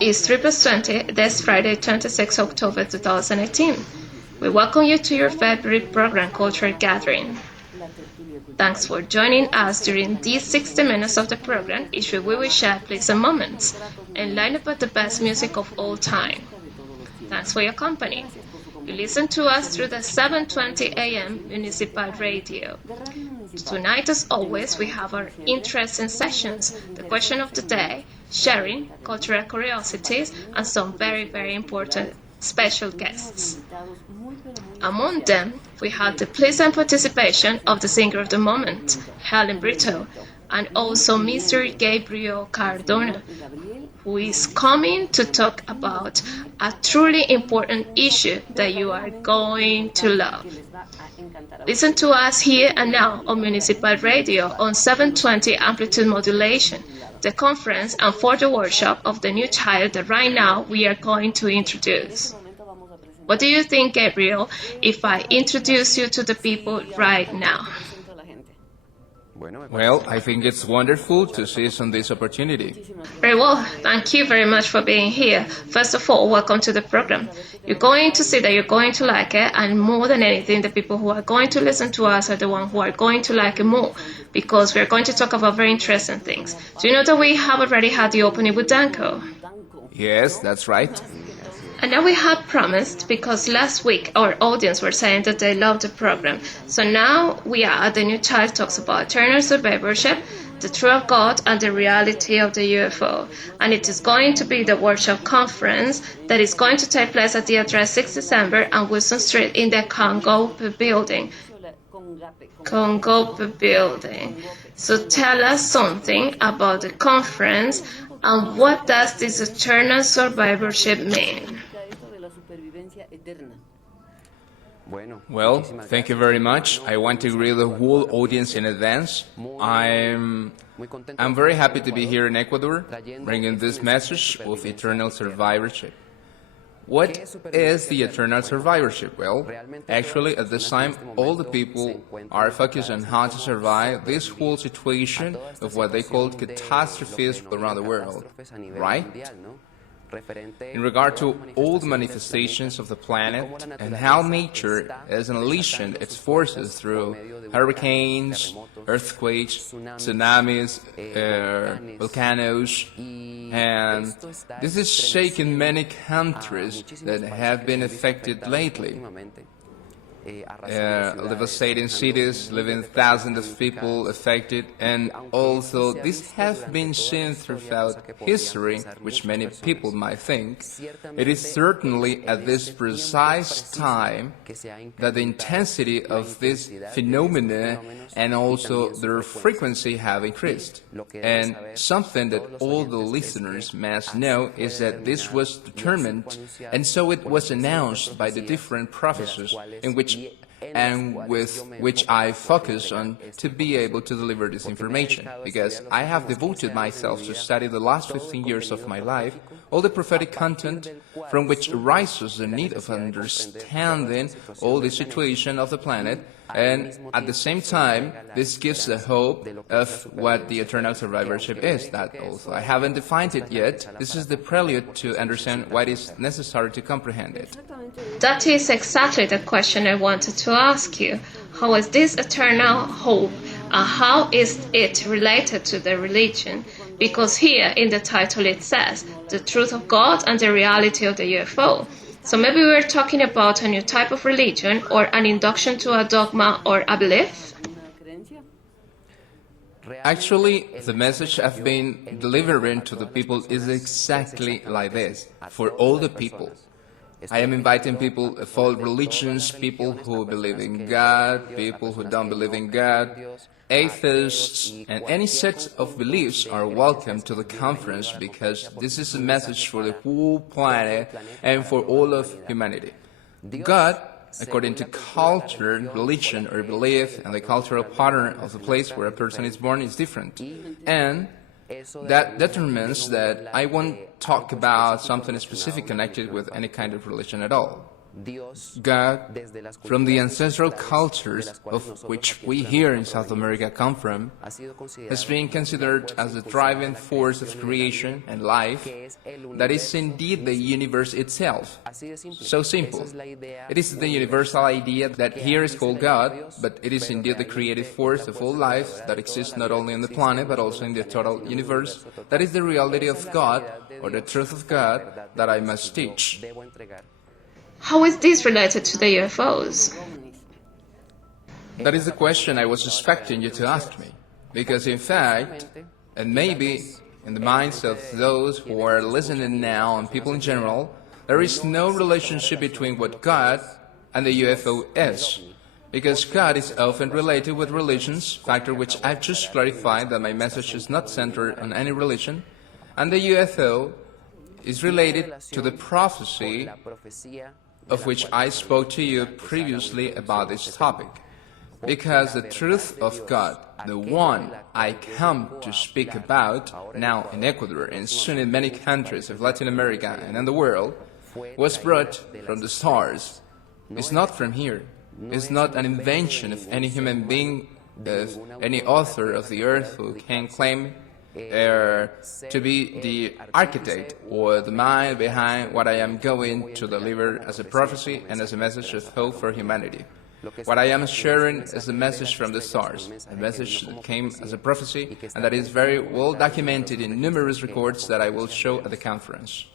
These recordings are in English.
It's 3+20 this Friday, 26 October 2018. We welcome you to your favorite program, Cultural Gathering. Thanks for joining us during these 60 minutes of the program, in which we will share pleasant moments and learn about the best music of all time. Thanks for your company. You listen to us through the 7:20 a.m. Municipal Radio. Tonight, as always, we have our interesting sessions, the question of the day, sharing, cultural curiosities, and some very, very important special guests. Among them, we had the pleasant participation of the singer of the moment, Helen Brito, and also Mr. Gabriel Cardona, who is coming to talk about a truly important issue that you are going to love. Listen to us here and now on Municipal Radio on 720 amplitude modulation, the conference and for the workshop of the new child that right now we are going to introduce. What do you think, Gabriel, if I introduce you to the people right now? Well, I think it's wonderful to seize on this opportunity. Very well. Thank you very much for being here. First of all, welcome to the program. You're going to see that you're going to like it, and more than anything, the people who are going to listen to us are the ones who are going to like it more, because we're going to talk about very interesting things. Do you know that we have already had the opening with Danko? Yes, that's right. And now we have promised, because last week our audience were saying that they loved the program. So now we are at the new child talks about Eternal Survivorship, the truth of God, and the reality of the UFO. And it is going to be the workshop conference that is going to take place at the address 6 December on Wilson Street in the Congope building. Congope building. So tell us something about the conference and what does this Eternal Survivorship mean? Well, thank you very much. I want to greet the whole audience in advance. I'm very happy to be here in Ecuador, bringing this message of eternal survivorship. What is the eternal survivorship? Well, actually, at this time, all the people are focused on how to survive this whole situation of what they call catastrophes around the world, right? In regard to all the manifestations of the planet and how nature is unleashing its forces through hurricanes, earthquakes, tsunamis, volcanoes, and this is shaking many countries that have been affected lately. Devastating cities, leaving thousands of people affected, and also this has been seen throughout history, which many people might think. It is certainly at this precise time that the intensity of this phenomena and also their frequency have increased. And something that all the listeners must know is that this was determined, and so it was announced by the different prophecies in which and with which I focus on to be able to deliver this information, because I have devoted myself to study the last 15 years of my life, all the prophetic content from which arises the need of understanding all the situation of the planet, and at the same time, this gives the hope of what the eternal survivorship is. That also I haven't defined it yet. This is the prelude to understand what is necessary to comprehend it. That is exactly the question I wanted to ask you. How is this eternal hope and how is it related to the religion? Because here in the title it says, the truth of God and the reality of the UFO. So maybe we're talking about a new type of religion or an induction to a dogma or a belief? Actually, the message I've been delivering to the people is exactly like this, for all the people. I am inviting people of all religions, people who believe in God, people who don't believe in God, atheists, and any set of beliefs are welcome to the conference, because this is a message for the whole planet and for all of humanity. God, according to culture, religion, or belief, and the cultural pattern of the place where a person is born is different. And that determines that I won't talk about something specific connected with any kind of religion at all. God, from the ancestral cultures of which we here in South America come from, has been considered as the driving force of creation and life, that is indeed the universe itself. So simple. It is the universal idea that here is called God, but it is indeed the creative force of all life that exists not only on the planet but also in the total universe. That is the reality of God, or the truth of God, that I must teach. How is this related to the UFOs? That is the question I was expecting you to ask me. Because in fact, and maybe in the minds of those who are listening now and people in general, there is no relationship between what God and the UFO is. Because God is often related with religions, factor which I've just clarified that my message is not centered on any religion, and the UFO is related to the prophecy of which I spoke to you previously about this topic. Because the truth of God, the one I come to speak about now in Ecuador and soon in many countries of Latin America and in the world, was brought from the stars. It's not from here. It's not an invention of any human being, of any author of the earth who can claim to be the architect or the mind behind what I am going to deliver as a prophecy and as a message of hope for humanity. What I am sharing is a message from the stars, a message that came as a prophecy and that is very well documented in numerous records that I will show at the conference.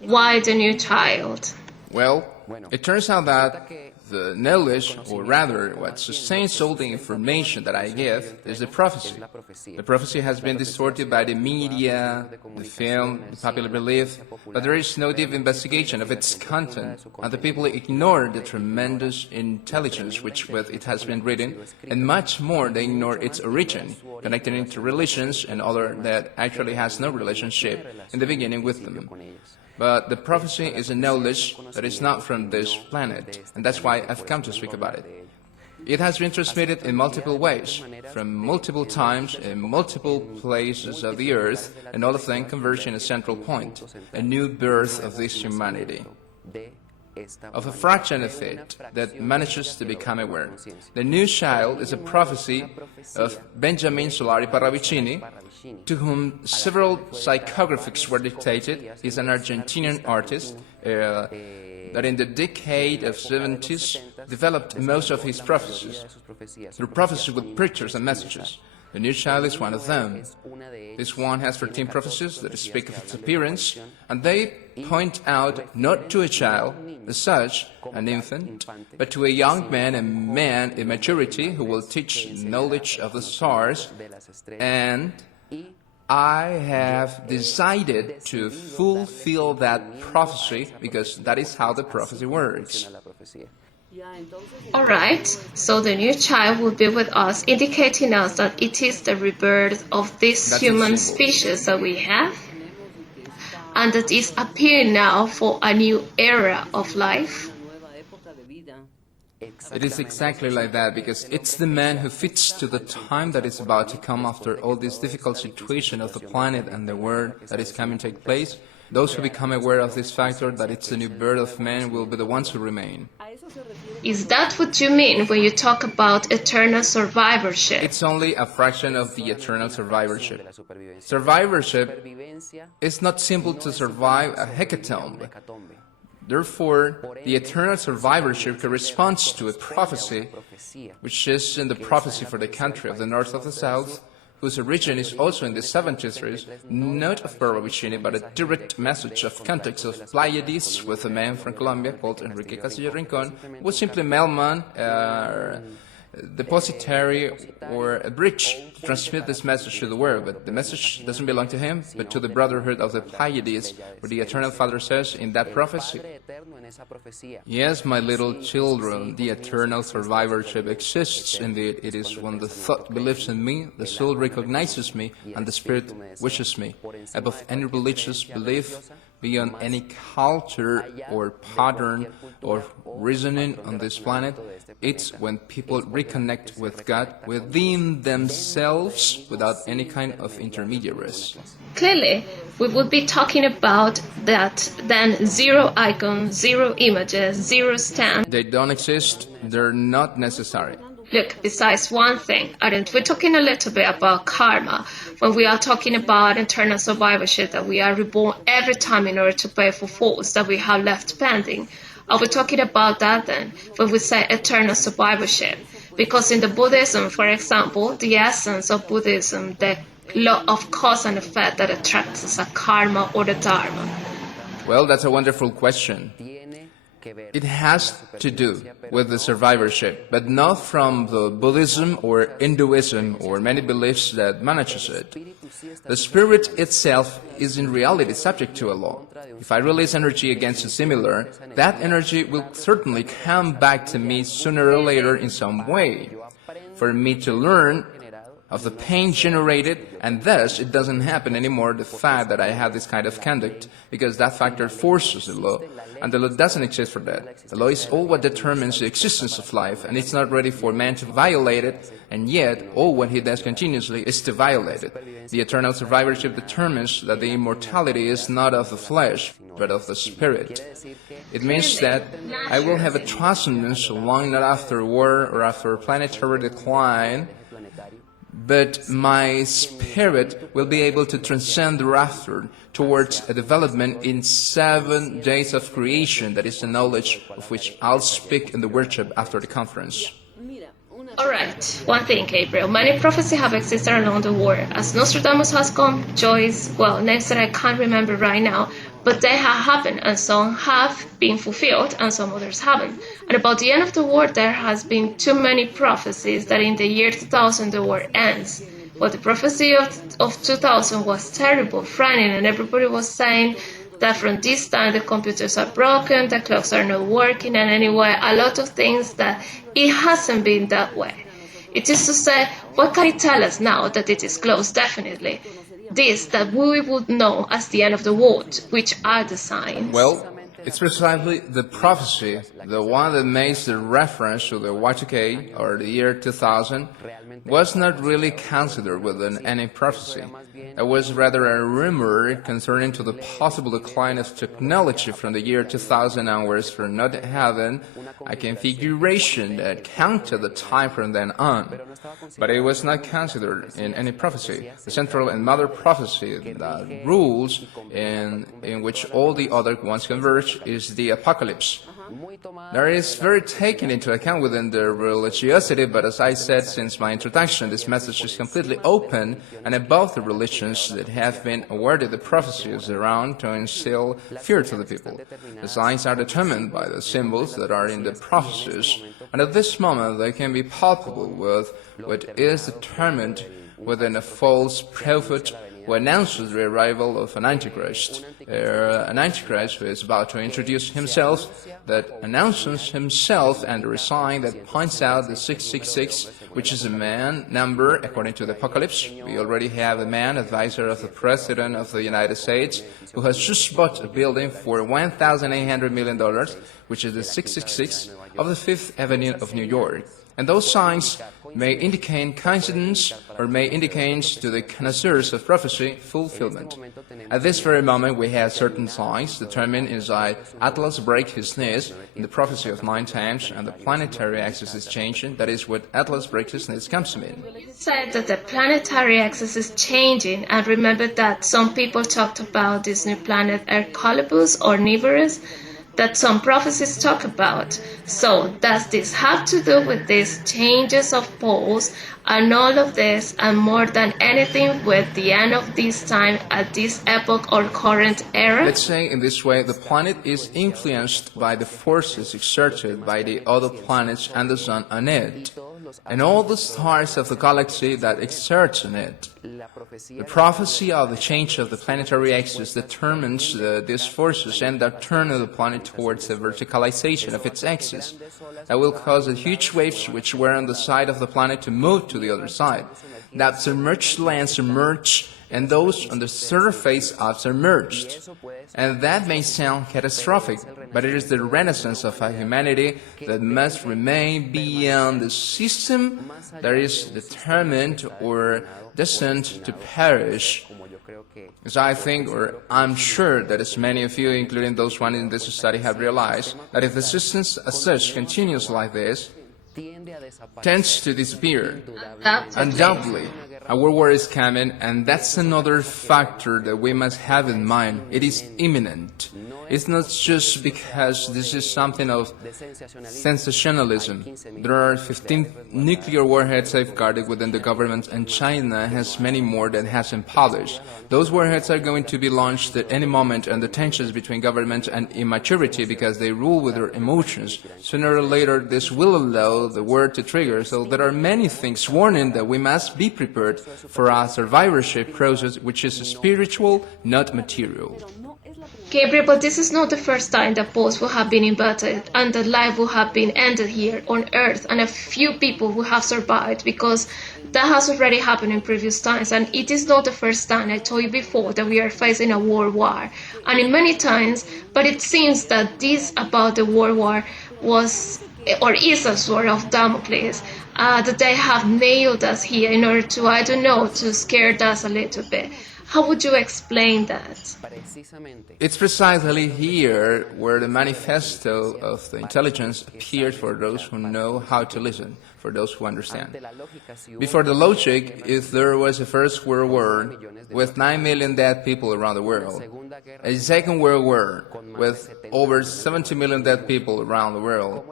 Why the new child? Well, it turns out that the knowledge, or rather what sustains all the information that I give, is the prophecy. The prophecy has been distorted by the media, the film, the popular belief, but there is no deep investigation of its content, and the people ignore the tremendous intelligence which with it has been written, and much more they ignore its origin, connecting it to religions and other that actually has no relationship in the beginning with them. But the prophecy is a knowledge that is not from this planet, and that's why I've come to speak about it. It has been transmitted in multiple ways, from multiple times in multiple places of the earth, and all of them converging a central point, a new birth of this humanity, of a fraction of it that manages to become aware. The new child is a prophecy of Benjamin Solari Parravicini, to whom several psychographics were dictated. He's an Argentinian artist that in the decade of 70s developed most of his prophecies, through prophecies with pictures and messages. The new child is one of them. This one has 13 prophecies that speak of its appearance, and they point out not to a child as such, an infant, but to a young man, a man in maturity who will teach knowledge of the stars, and I have decided to fulfill that prophecy because that is how the prophecy works. Alright, so the new child will be with us, indicating us that it is the rebirth of this human species that we have, and that is appearing now for a new era of life. It is exactly like that, because it's the man who fits to the time that is about to come after all this difficult situation of the planet and the world that is coming to take place. Those who become aware of this factor, that it's the new birth of man, will be the ones who remain. Is that what you mean when you talk about eternal survivorship? It's only a fraction of the eternal survivorship. Survivorship is not simple to survive a hecatomb. Therefore, the eternal survivorship corresponds to a prophecy, which is in the prophecy for the country of the north of the south, whose origin is also in the 70s, not of Parravicini, but a direct message of context of Pleiades with a man from Colombia called Enrique Castillo Rincon, who was simply mailman, depositary, or a bridge to transmit this message to the world. But the message doesn't belong to him, but to the brotherhood of the Pleiades, where the Eternal Father says in that prophecy, "Yes, my little children, the eternal survivorship exists. Indeed, it is when the thought believes in me, the soul recognizes me, and the spirit wishes me. Above any religious belief, beyond any culture or pattern or reasoning on this planet. It's when people reconnect with God within themselves without any kind of intermediaries. Clearly, we would be talking about that then zero icon, zero images, zero stand. They don't exist, they're not necessary. Look, besides one thing, aren't we talking a little bit about karma when we are talking about eternal survivorship, that we are reborn every time in order to pay for faults that we have left pending? Are we talking about that then when we say eternal survivorship? Because in the Buddhism, for example, the essence of Buddhism, the law of cause and effect that attracts us, a karma or the dharma. Well, that's a wonderful question. It has to do with the survivorship, but not from the Buddhism or Hinduism or many beliefs that manages it. The spirit itself is in reality subject to a law. If I release energy against a similar, that energy will certainly come back to me sooner or later in some way. For me to learn of the pain generated, and thus it doesn't happen anymore, the fact that I have this kind of conduct, because that factor forces the law, and the law doesn't exist for that. The law is all what determines the existence of life, and it's not ready for man to violate it, and yet all what he does continuously is to violate it. The eternal survivorship determines that the immortality is not of the flesh, but of the spirit. It means that I will have a transcendence long not after war or after planetary decline, but my spirit will be able to transcend thereafter towards a development in 7 days of creation, that is the knowledge of which I'll speak in the workshop after the conference. Alright, one thing, Gabriel. Many prophecies have existed along the world. As Nostradamus has come, Joyce, well, names that I can't remember right now, but they have happened, and some have been fulfilled, and some others haven't. And about the end of the world, there has been too many prophecies that in the year 2000 the world ends. Well, the prophecy of 2000 was terrible, frightening, and everybody was saying that from this time the computers are broken, the clocks are not working, and anyway, a lot of things that it hasn't been that way. It is to say, what can it tell us now that it is close? Definitely. This that we would know as the end of the world, which are the signs. Well, it's precisely the prophecy, the one that makes the reference to the Y2K, or the year 2000, was not really considered within any prophecy. It was rather a rumor concerning to the possible decline of technology from the year 2000 onwards, for not having a configuration that counted the time from then on. But it was not considered in any prophecy. The central and mother prophecy that rules, in which all the other ones converge, is the apocalypse. There is very taken into account within the religiosity, but as I said since my introduction, this message is completely open and above the religions that have been awarded the prophecies around to instill fear to the people. The signs are determined by the symbols that are in the prophecies, and at this moment they can be palpable with what is determined within a false prophet who announces the arrival of an Antichrist. An Antichrist who is about to introduce himself, that announces himself under a sign that points out the 666, which is a man number according to the Apocalypse. We already have a man, advisor of the President of the United States, who has just bought a building for $1,800 million, which is the 666 of the Fifth Avenue of New York. And those signs may indicate coincidence or may indicate to the connoisseurs of prophecy fulfillment. At this very moment we have certain signs determined inside Atlas break his knees in the prophecy of 9 times, and the planetary axis is changing. That is what Atlas break his knees comes to mean. You said that the planetary axis is changing, and remember that some people talked about this new planet Hercolibus or Nibiru that some prophecies talk about. So does this have to do with these changes of poles and all of this, and more than anything with the end of this time at this epoch or current era? Let's say in this way, the planet is influenced by the forces exerted by the other planets and the sun on it, and all the stars of the galaxy that exerts on it. The prophecy of the change of the planetary axis determines these forces and that turn the planet towards the verticalization of its axis. That will cause the huge waves which were on the side of the planet to move to the other side. That submerged land submerged and those on the surface are submerged. And that may sound catastrophic, but it is the renaissance of a humanity that must remain beyond the system that is determined or destined to perish. As I think, or I'm sure that as many of you, including those running in this study, have realized, that if the system as such continues like this, tends to disappear. Undoubtedly, a world war is coming, and that's another factor that we must have in mind. It is imminent. It's not just because this is something of sensationalism. There are 15 nuclear warheads safeguarded within the government, and China has many more that hasn't published. Those warheads are going to be launched at any moment, and the tensions between government and immaturity, because they rule with their emotions, sooner or later this will allow the war to trigger. So there are many things warning that we must be prepared for our survivorship process, which is spiritual, not material. Gabriel, but this is not the first time that posts will have been inverted and that life will have been ended here on Earth, and a few people will have survived, because that has already happened in previous times, and it is not the first time. I told you before that we are facing a world war, and in many times, but it seems that this about the world war was or is a sword of Damocles, that they have nailed us here in order to, I don't know, to scare us a little bit. How would you explain that? It's precisely here where the manifesto of the intelligence appeared for those who know how to listen, for those who understand. Before the logic, if there was a First World War with 9 million dead people around the world, a Second World War with over 70 million dead people around the world,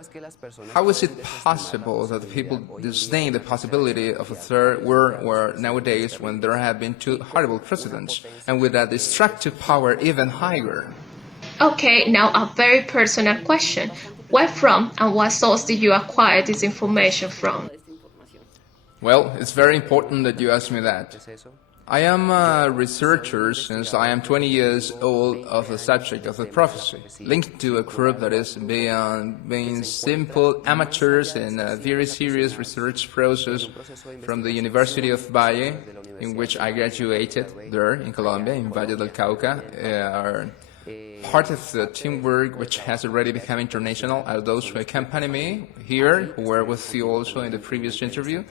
how is it possible that the people disdain the possibility of a Third World War nowadays when there have been two horrible presidents, and with a destructive power even higher? Okay, now a very personal question. Where from and what source did you acquire this information from? Well, it's very important that you ask me that. I am a researcher since I am 20 years old of the subject of the prophecy, linked to a group that is beyond being simple amateurs in a very serious research process from the University of Valle, in which I graduated there in Colombia, in Valle del Cauca. Are part of the teamwork which has already become international are those who accompany me here, who were with you also in the previous interview.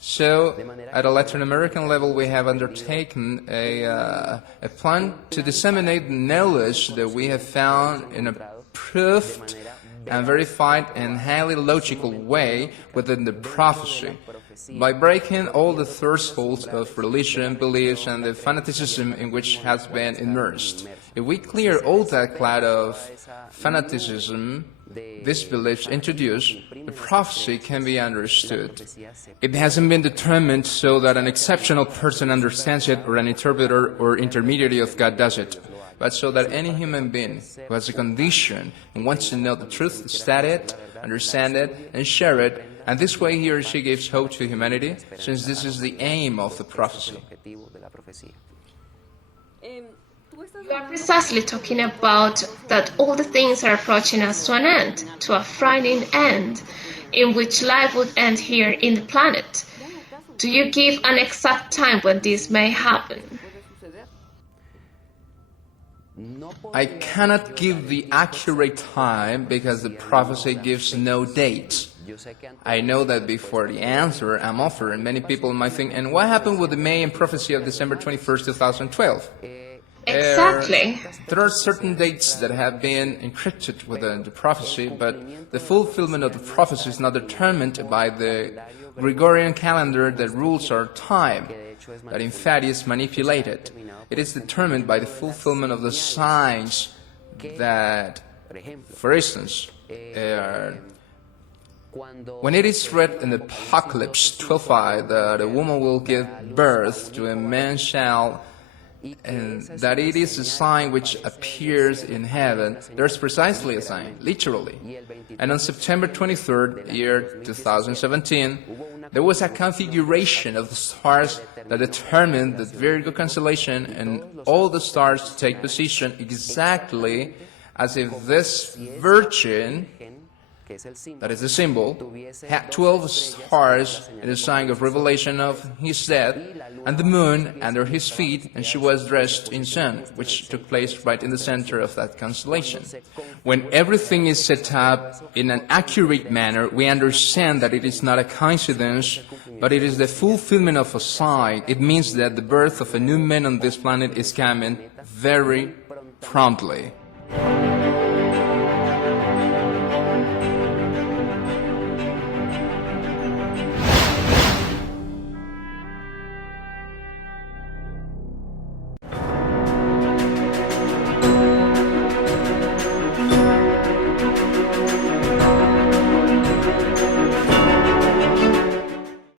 So, at a Latin American level, we have undertaken a plan to disseminate knowledge that we have found in a proved and verified and highly logical way within the prophecy, by breaking all the thresholds of religion, beliefs, and the fanaticism in which has been immersed. If we clear all that cloud of fanaticism these beliefs introduce, the prophecy can be understood. It hasn't been determined so that an exceptional person understands it or an interpreter or intermediary of God does it, but so that any human being who has a condition and wants to know the truth, study it, understand it, and share it, and this way he or she gives hope to humanity, since this is the aim of the prophecy. You are precisely talking about that all the things are approaching us to an end, to a frightening end, in which life would end here in the planet. Do you give an exact time when this may happen? I cannot give the accurate time because the prophecy gives no date. I know that before the answer I'm offering, many people might think, and what happened with the Mayan prophecy of December 21st, 2012? Exactly. There are certain dates that have been encrypted within the prophecy, but the fulfillment of the prophecy is not determined by the Gregorian calendar that rules our time, that in fact is manipulated. It is determined by the fulfillment of the signs that, for instance, when it is read in the Apocalypse 12:5 that a woman will give birth to a man child, and that it is a sign which appears in heaven, there's precisely a sign, literally. And on September 23rd, year 2017, there was a configuration of the stars that determined the Virgo constellation and all the stars to take position exactly as if this virgin that is the symbol, had 12 stars in the sign of revelation of his death, and the moon under his feet, and she was dressed in sun, which took place right in the center of that constellation. When everything is set up in an accurate manner, we understand that it is not a coincidence, but it is the fulfillment of a sign. It means that the birth of a new man on this planet is coming very promptly.